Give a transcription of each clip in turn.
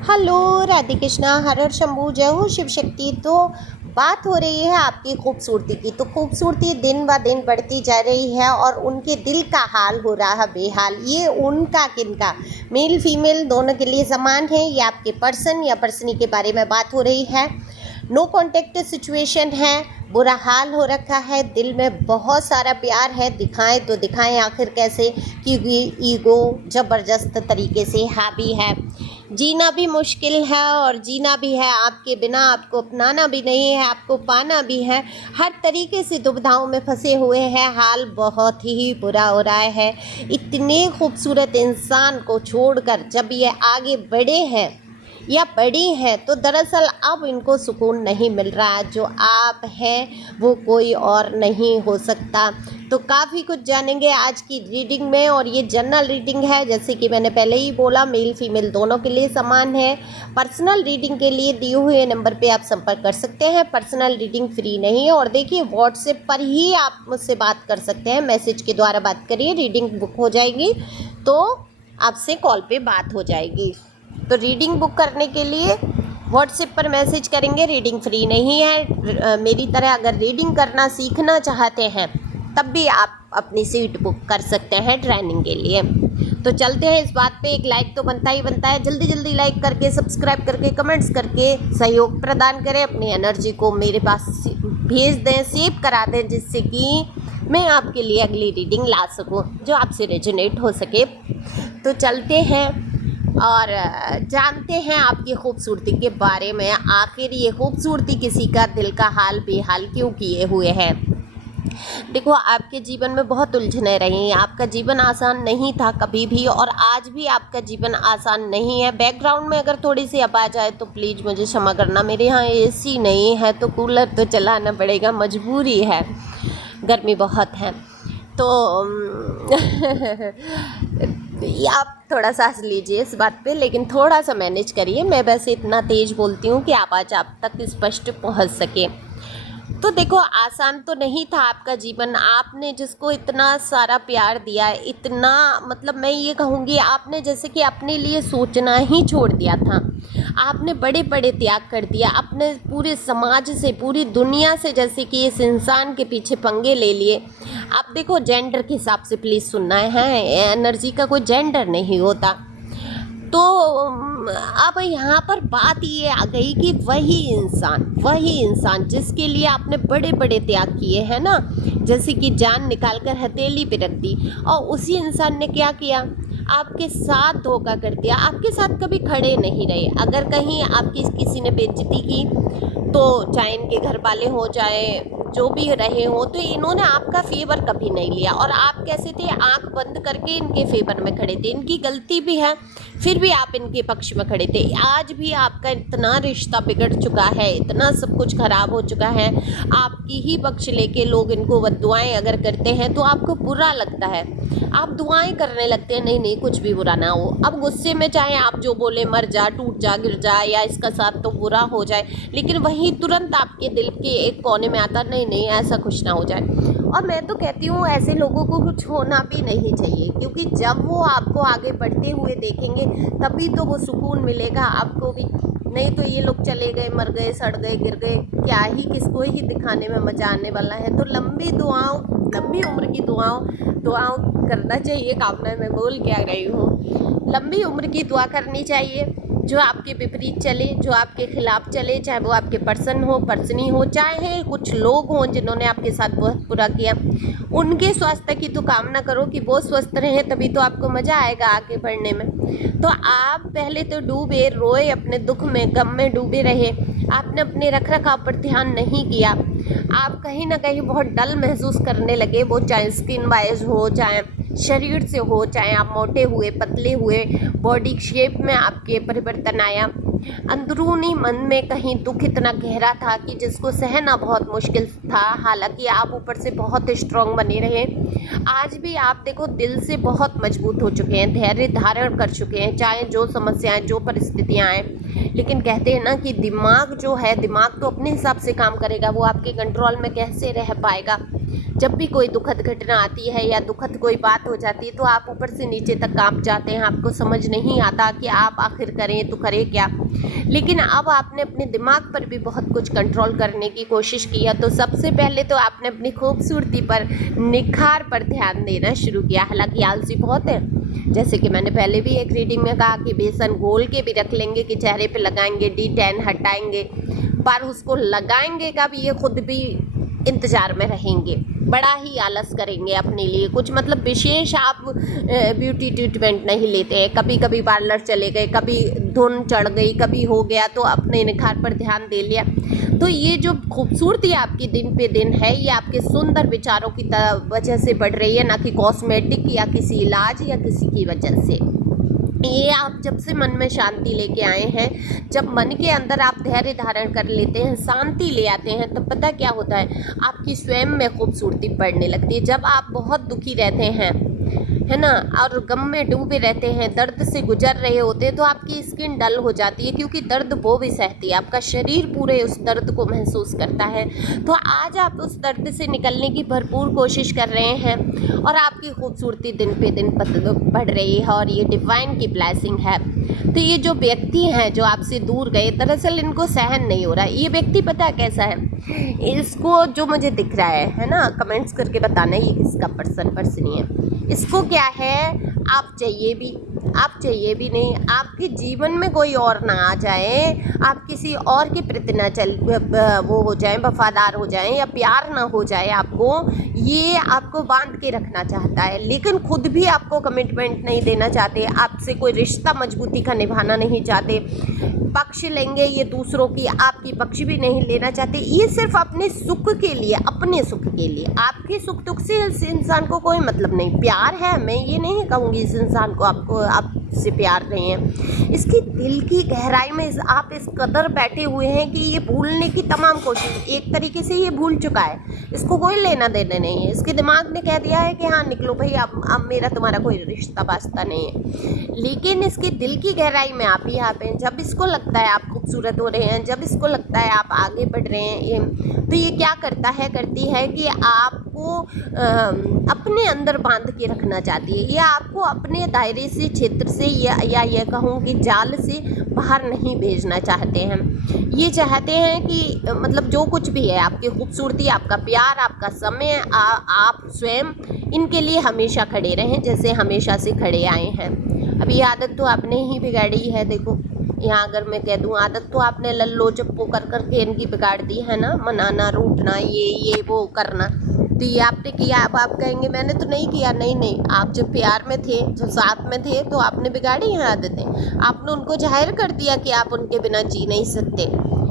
Hello, Radhe Krishna, हर हर शंभू, जय हो शिव शक्ति। तो बात हो रही है आपकी खूबसूरती की। तो खूबसूरती दिन ब दिन बढ़ती जा रही है और उनके दिल का हाल हो रहा है बेहाल। ये उनका किनका, मेल फीमेल दोनों के लिए समान है। ये आपके पर्सन या पर्सनी के बारे में बात हो रही है। नो कॉन्टेक्ट सिचुएशन है, बुरा हाल हो रखा है, दिल में बहुत सारा प्यार है। दिखाएं तो दिखाएं आखिर कैसे, क्योंकि ईगो ज़बरदस्त तरीके से हावी है। जीना भी मुश्किल है और जीना भी है आपके बिना। आपको अपनाना भी नहीं है, आपको पाना भी है। हर तरीके से दुविधाओं में फंसे हुए हैं। हाल बहुत ही बुरा हो रहा है। इतने खूबसूरत इंसान को छोड़कर जब ये आगे बढ़े हैं या बड़ी हैं, तो दरअसल अब इनको सुकून नहीं मिल रहा। जो आप हैं वो कोई और नहीं हो सकता। तो काफ़ी कुछ जानेंगे आज की रीडिंग में, और ये जनरल रीडिंग है। जैसे कि मैंने पहले ही बोला, मेल फीमेल दोनों के लिए समान है। पर्सनल रीडिंग के लिए दिए हुए नंबर पे आप संपर्क कर सकते हैं। पर्सनल रीडिंग फ्री नहीं है, और देखिए व्हाट्सएप पर ही आप मुझसे बात कर सकते हैं। मैसेज के द्वारा बात करिए, रीडिंग बुक हो जाएगी तो आपसे कॉल पे बात हो जाएगी। तो रीडिंग बुक करने के लिए व्हाट्सएप पर मैसेज करेंगे। रीडिंग फ्री नहीं है। मेरी तरह अगर रीडिंग करना सीखना चाहते हैं तब भी आप अपनी सीट बुक कर सकते हैं ट्रेनिंग के लिए। तो चलते हैं इस बात पे। एक लाइक तो बनता ही बनता है। जल्दी जल्दी लाइक करके, सब्सक्राइब करके, कमेंट्स करके सहयोग प्रदान करें। अपनी एनर्जी को मेरे पास भेज दें, सेव करा दें, जिससे कि मैं आपके लिए अगली रीडिंग ला सकूं जो आपसे रेजोनेट हो सके। तो चलते हैं और जानते हैं आपकी खूबसूरती के बारे में। आखिर ये खूबसूरती किसी का दिल का हाल बेहाल क्यों किए हुए है। देखो, आपके जीवन में बहुत उलझने रही। आपका जीवन आसान नहीं था कभी भी, और आज भी आपका जीवन आसान नहीं है। बैकग्राउंड में अगर थोड़ी सी आवाज़ आए तो प्लीज़ मुझे क्षमा करना। मेरे यहाँ एसी नहीं है तो कूलर तो चलाना पड़ेगा, मजबूरी है, गर्मी बहुत है। तो आप थोड़ा सा हंस लीजिए इस बात पे, लेकिन थोड़ा सा मैनेज करिए। मैं वैसे इतना तेज़ बोलती हूँ कि आवाज़ आप तक स्पष्ट पहुँच सके। तो देखो, आसान तो नहीं था आपका जीवन। आपने जिसको इतना सारा प्यार दिया, इतना, मतलब मैं ये कहूँगी, आपने जैसे कि अपने लिए सोचना ही छोड़ दिया था। आपने बड़े बड़े त्याग कर दिया अपने पूरे समाज से, पूरी दुनिया से, जैसे कि इस इंसान के पीछे पंगे ले लिए। आप देखो, जेंडर के हिसाब से प्लीज़ सुनना है, एनर्जी का कोई जेंडर नहीं होता। तो अब यहाँ पर बात ये आ गई कि वही इंसान जिसके लिए आपने बड़े बड़े त्याग किए हैं ना, जैसे कि जान निकाल कर हथेली पे रख दी, और उसी इंसान ने क्या किया, आपके साथ धोखा कर दिया। आपके साथ कभी खड़े नहीं रहे। अगर कहीं आपकी किसी ने बेइज्जती की तो चाहे इनके घर वाले हो, चाहे जो भी रहे हो, तो इन्होंने आपका फेवर कभी नहीं लिया। और आप कैसे थे, आंख बंद करके इनके फेवर में खड़े थे। इनकी गलती भी है, फिर भी आप इनके पक्ष में खड़े थे। आज भी आपका इतना रिश्ता बिगड़ चुका है, इतना सब कुछ खराब हो चुका है, आपकी ही पक्ष लेके लोग इनको बद्दुआएं अगर करते हैं तो आपको बुरा लगता है। आप दुआएं करने लगते हैं, नहीं नहीं कुछ भी बुरा ना हो। अब गुस्से में चाहे आप जो बोले, मर जा, टूट जा, गिर जा, या इसका साथ तो बुरा हो जाए, लेकिन वही तुरंत आपके दिल के एक कोने में आता, नहीं नहीं ऐसा कुछ ना हो जाए। और मैं तो कहती हूँ ऐसे लोगों को कुछ होना भी नहीं चाहिए, क्योंकि जब वो आपको आगे बढ़ते हुए देखेंगे तभी तो वो सुकून मिलेगा आपको भी। नहीं तो ये लोग चले गए, मर गए, सड़ गए, गिर गए, क्या ही किसको ही दिखाने में मज़ा आने वाला है। तो लंबी उम्र की दुआओं करना चाहिए। कामना मैं बोल क्या रही हूँ, लंबी उम्र की दुआ करनी चाहिए। जो आपके विपरीत चले, जो आपके खिलाफ चले, चाहे वो आपके पर्सन हो, पर्सनी हो, चाहे कुछ लोग हों जिन्होंने आपके साथ बहुत बुरा किया, उनके स्वास्थ्य की तो कामना करो कि वो स्वस्थ रहें, तभी तो आपको मज़ा आएगा आगे बढ़ने में। तो आप पहले तो डूबे, रोए, अपने दुख में, गम में डूबे रहे। आपने अपने रख रखाव पर ध्यान नहीं किया। आप कहीं ना कहीं बहुत डल महसूस करने लगे, वो चाहे स्किन वाइज हो, चाहे शरीर से हो, चाहे आप मोटे हुए, पतले हुए, बॉडी शेप में आपके परिवर्तन आया। अंदरूनी मन में कहीं दुख इतना गहरा था कि जिसको सहना बहुत मुश्किल था। हालांकि आप ऊपर से बहुत स्ट्रांग बने रहे। आज भी आप देखो दिल से बहुत मजबूत हो चुके हैं, धैर्य धारण कर चुके हैं, चाहे जो समस्याएं, जो परिस्थितियां आए। लेकिन कहते हैं ना कि दिमाग जो है, दिमाग तो अपने हिसाब से काम करेगा, वो आपके कंट्रोल में कैसे रह पाएगा जब भी कोई दुखद घटना आती है या दुखद कोई बात हो जाती है तो आप ऊपर से नीचे तक कांप जाते हैं, आपको समझ नहीं आता कि आप आखिर करें तो करें क्या। लेकिन अब आपने अपने दिमाग पर भी बहुत कुछ कंट्रोल करने की कोशिश किया, तो सबसे पहले तो आपने अपनी खूबसूरती पर, निखार पर ध्यान देना शुरू किया। हालांकि आलसी बहुत है, जैसे कि मैंने पहले भी एक रीडिंग में कहा कि बेसन घोल के भी रख लेंगे कि चेहरे पे लगाएंगे, D10 हटाएंगे, पर उसको लगाएंगे कब ये खुद भी इंतज़ार में रहेंगे, बड़ा ही आलस करेंगे अपने लिए। कुछ मतलब विशेष आप ब्यूटी ट्रीटमेंट नहीं लेते हैं, कभी कभी पार्लर चले गए, कभी धुन चढ़ गई, कभी हो गया तो अपने निखार पर ध्यान दे लिया। तो ये जो खूबसूरती आपकी दिन पे दिन है, ये आपके सुंदर विचारों की वजह से बढ़ रही है, ना कि कॉस्मेटिक या किसी इलाज या किसी की वजह से। ये आप जब से मन में शांति लेके आए हैं, जब मन के अंदर आप धैर्य धारण कर लेते हैं, शांति ले आते हैं, तब पता क्या होता है, आपकी स्वयं में खूबसूरती बढ़ने लगती है। जब आप बहुत दुखी रहते हैं, है ना, और गम में डूबे रहते हैं, दर्द से गुजर रहे होते हैं, तो आपकी स्किन डल हो जाती है, क्योंकि दर्द वो भी सहती है, आपका शरीर पूरे उस दर्द को महसूस करता है। तो आज आप उस दर्द से निकलने की भरपूर कोशिश कर रहे हैं और आपकी खूबसूरती दिन पे दिन बढ़ रही है, और ये डिवाइन की ब्लेसिंग है। तो ये जो व्यक्ति हैं जो आपसे दूर गए, दरअसल इनको सहन नहीं हो रहा है। ये व्यक्ति पता है कैसा है, इसको जो मुझे दिख रहा है ना, कमेंट्स करके बताना ये किसका पर्सन है। इसको क्या है, आप चाहिए भी नहीं, आपके जीवन में कोई और ना आ जाए, आप किसी और के प्रति ना वो हो जाए, वफादार हो जाए, या प्यार ना हो जाए आपको, ये आपको बांध के रखना चाहता है, लेकिन खुद भी आपको कमिटमेंट नहीं देना चाहते, आपसे कोई रिश्ता मजबूती का निभाना नहीं चाहते, पक्ष लेंगे ये दूसरों की, आपकी पक्ष भी नहीं लेना चाहते। ये सिर्फ अपने सुख के लिए, अपने सुख के लिए, आपके सुख दुख से इस इंसान को कोई मतलब नहीं। प्यार है, मैं ये नहीं कहूँगी इस इंसान को आपसे प्यार नहीं है, इसकी दिल की गहराई में आप इस कदर बैठे हुए हैं कि ये भूलने की तमाम कोशिश, एक तरीके से ये भूल चुका है, इसको कोई लेना देना नहीं है। इसके दिमाग ने कह दिया है कि हाँ निकलो भाई, अब मेरा तुम्हारा कोई रिश्ता वास्ता नहीं है। लेकिन इसके दिल की गहराई में आप ही आप हैं। जब इसको लगता है आप खूबसूरत हो रहे हैं, जब इसको लगता है आप आगे बढ़ रहे हैं, तो ये क्या करती है कि आपको अपने अंदर बांध के रखना चाहती है। ये आपको अपने दायरे से, क्षेत्र से, या ये कहूँ कि जाल से बाहर नहीं भेजना चाहते हैं। ये चाहते हैं कि मतलब जो कुछ भी है, आपकी खूबसूरती, आपका प्यार, आपका समय, आप स्वयं इनके लिए हमेशा खड़े रहें, जैसे हमेशा से खड़े आए हैं। अब ये आदत तो आपने ही बिगाड़ी है। देखो यहाँ अगर मैं कह दूँ, आदत तो आपने लल्लो चप्पो कर के इनकी बिगाड़ दी है ना, मनाना, रूठना, ये वो करना, तो ये आपने किया। अब आप कहेंगे मैंने तो नहीं किया। नहीं, आप जब प्यार में थे, जब साथ में थे, तो आपने बिगाड़ी हैं आदतें। आपने उनको जाहिर कर दिया कि आप उनके बिना जी नहीं सकते।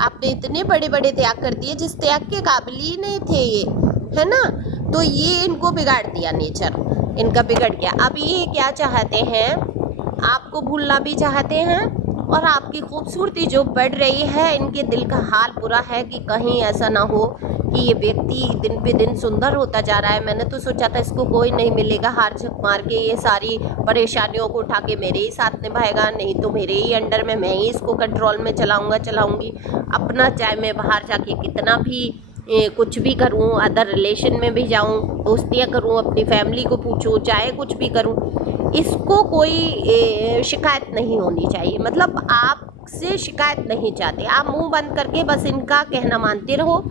आपने इतने बड़े बड़े त्याग कर दिए जिस त्याग के काबिल ही नहीं थे ये, है ना। तो ये इनको बिगाड़ दिया, नेचर इनका बिगड़ गया। अब ये क्या चाहते हैं, आपको भूलना भी चाहते हैं, और आपकी खूबसूरती जो बढ़ रही है, इनके दिल का हाल बुरा है कि कहीं ऐसा ना हो कि ये व्यक्ति दिन पे दिन सुंदर होता जा रहा है। मैंने तो सोचा था इसको कोई नहीं मिलेगा, हार झक मार के ये सारी परेशानियों को उठा के मेरे ही साथ निभाएगा, नहीं तो मेरे ही अंडर में, मैं ही इसको कंट्रोल में चलाऊंगी अपना, चाहे मैं बाहर जाके कितना भी कुछ भी करूं, अदर रिलेशन में भी जाऊं, दोस्तियां करूं, अपनी फैमिली को पूछूं, चाहे कुछ भी करूं, इसको कोई शिकायत नहीं होनी चाहिए। मतलब आपसे शिकायत नहीं चाहते, आप मुंह बंद करके बस इनका कहना मानते रहो,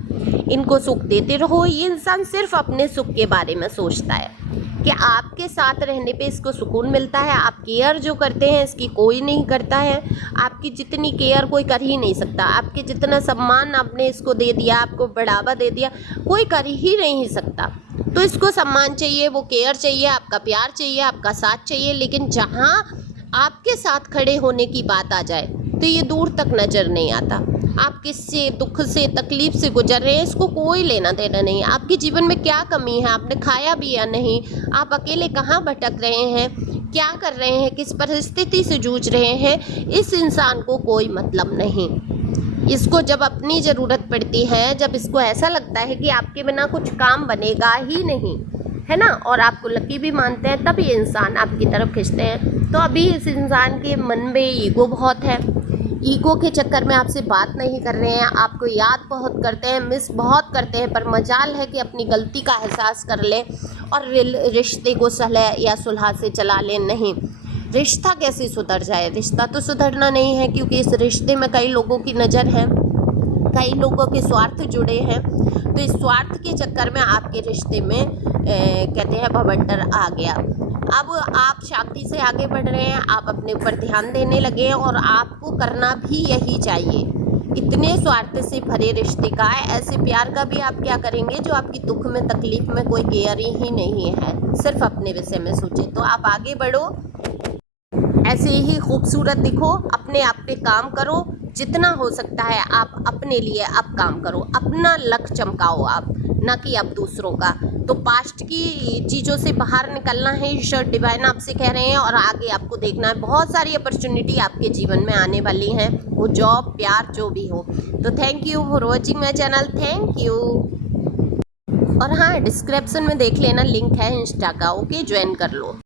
इनको सुख देते रहो। ये इंसान सिर्फ अपने सुख के बारे में सोचता है कि आपके साथ रहने पे इसको सुकून मिलता है। आप केयर जो करते हैं इसकी कोई नहीं करता है। आपकी जितनी केयर कोई कर ही नहीं सकता। आपके जितना सम्मान आपने इसको दे दिया, आपको बढ़ावा दे दिया, कोई कर ही नहीं सकता। तो इसको सम्मान चाहिए, वो केयर चाहिए, आपका प्यार चाहिए, आपका साथ चाहिए। लेकिन जहाँ आपके साथ खड़े होने की बात आ जाए तो ये दूर तक नज़र नहीं आता। आप किससे दुख से, तकलीफ से गुजर रहे हैं, इसको कोई लेना देना नहीं। आपके जीवन में क्या कमी है, आपने खाया भी या नहीं, आप अकेले कहाँ भटक रहे हैं, क्या कर रहे हैं, किस परिस्थिति से जूझ रहे हैं, इस इंसान को कोई मतलब नहीं। इसको जब अपनी ज़रूरत पड़ती है, जब इसको ऐसा लगता है कि आपके बिना कुछ काम बनेगा ही नहीं, है ना, और आपको लकी भी मानते हैं, तब ये इंसान आपकी तरफ खींचते हैं। तो अभी इस इंसान के मन में ईगो बहुत है। ईगो के चक्कर में आपसे बात नहीं कर रहे हैं, आपको याद बहुत करते हैं, मिस बहुत करते हैं, पर मजाल है कि अपनी गलती का एहसास कर लें और रिश्ते को सलह या सुलह से चला लें। नहीं, रिश्ता कैसे सुधर जाए? रिश्ता तो सुधरना नहीं है, क्योंकि इस रिश्ते में कई लोगों की नज़र है, कई लोगों के स्वार्थ जुड़े हैं। तो इस स्वार्थ के चक्कर में आपके रिश्ते में कहते हैं भवंडर आ गया। अब आप शांति से आगे बढ़ रहे हैं, आप अपने ऊपर ध्यान देने लगे हैं, और आपको करना भी यही चाहिए। इतने स्वार्थ से भरे रिश्ते का, ऐसे प्यार का भी आप क्या करेंगे जो आपकी दुख में तकलीफ में कोई केयर ही नहीं है, सिर्फ अपने विषय में सोचे। तो आप आगे बढ़ो, ऐसे ही खूबसूरत दिखो, अपने आप पे काम करो, जितना हो सकता है आप अपने लिए आप काम करो, अपना लक चमकाओ आप, ना कि आप दूसरों का। तो पास्ट की चीज़ों से बाहर निकलना है, ईश्वर डिवाइन आपसे कह रहे हैं, और आगे आपको देखना है। बहुत सारी अपॉर्चुनिटी आपके जीवन में आने वाली हैं, वो जॉब, प्यार, जो भी हो। तो thank you for watching my channel, thank you. और हाँ, डिस्क्रिप्शन में देख लेना, लिंक है इंस्टा का, ओके, ज्वाइन कर लो।